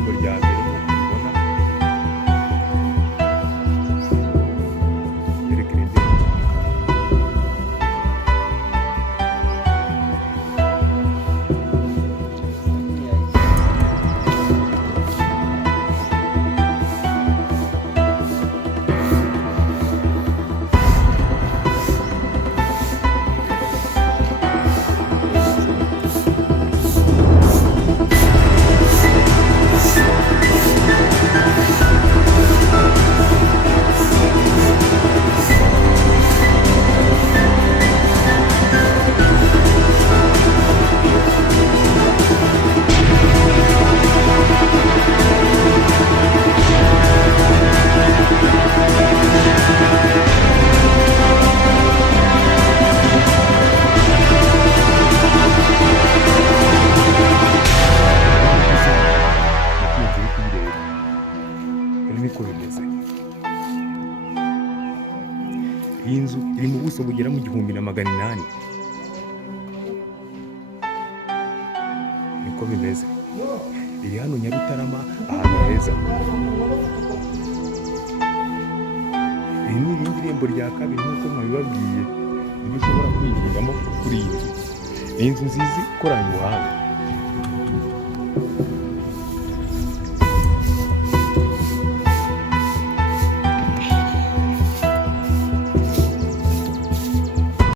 irembo rya mbere nk'uko ubibona, yerekana irembo. Niko bimeze. Iyi nzu iri mu buso bugera mu 1800. Niko bimeze. Iri hano Nyarutarama, ahantu heza. Iri ni irindi rembo rya kabiri nk'uko mwabibabwiye, nibyo ushobora kwinjiramo kuri iyi nzu. Ni inzu nziza ikoranye ubuhanga.